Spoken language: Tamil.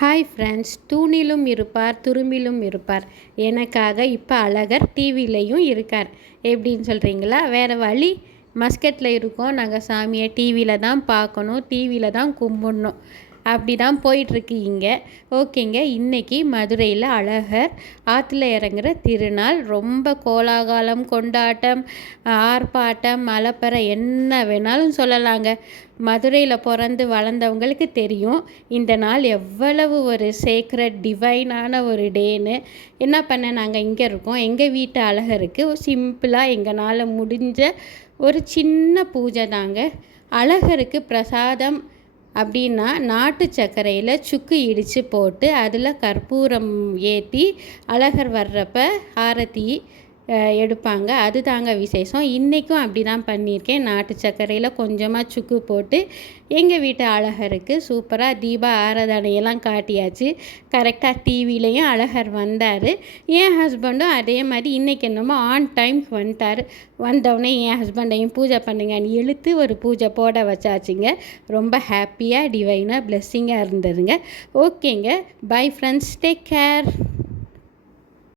ஹாய் ஃப்ரெண்ட்ஸ் தூணிலும் இருப்பார் துரும்பிலும் இருப்பார். எனக்காக இப்போ அழகர் டிவிலையும் இருக்கார். எப்படின்னு சொல்கிறீங்களா வேறு வழி? மஸ்கட்டில் இருக்கோம் நாங்கள் சாமியை டிவியில் தான் பார்க்கணும் டிவியில் தான் கும்பிடணும். அப்படி தான் போயிட்டுருக்கு இங்கே. ஓகேங்க இன்றைக்கி மதுரையில் அழகர் ஆற்றுல இறங்குற திருநாள். ரொம்ப கோலாகலம் கொண்டாட்டம் ஆர்ப்பாட்டம் மலப்பறை என்ன வேணாலும் சொல்லலாங்க. மதுரையில் பிறந்து வளர்ந்தவங்களுக்கு தெரியும் இந்த நாள் எவ்வளவு ஒரு சேக்ரட் டிவைனான ஒரு டேன்னு என்ன பண்ண நாங்கள் இங்கே இருக்கோம். எங்கள் வீட்டு அழகருக்கு சிம்பிளாக எங்களால் முடிஞ்ச ஒரு சின்ன பூஜை தாங்க. அழகருக்கு பிரசாதம் அப்படின்னா நாட்டு சர்க்கரையில் சுக்கு இடித்து போட்டு அதில் கற்பூரம் ஏற்றி அழகர் வர்றப்ப ஆரத்தி எடுப்பாங்க. அது தாங்க விசேஷம். இன்றைக்கும் அப்படி தான் பண்ணியிருக்கேன். நாட்டு சர்க்கரையில் கொஞ்சமாக சுக்கு போட்டு எங்கள் வீட்டு அழகருக்கு சூப்பராக தீபா ஆராதனையெல்லாம் காட்டியாச்சு. கரெக்டாக டிவிலையும் அழகர் வந்தார். என் ஹஸ்பண்டும் அதே மாதிரி இன்றைக்கி என்னமோ ஆன் டைம் வந்துட்டார். வந்தவுடனே என் ஹஸ்பண்டையும் பூஜை பண்ணுங்கன்னு இழுத்து ஒரு பூஜை போட வச்சாச்சுங்க. ரொம்ப ஹாப்பியாக டிவைனாக பிளெஸ்ஸிங்காக இருந்ததுங்க. ஓகேங்க பை ஃப்ரெண்ட்ஸ் டேக் கேர்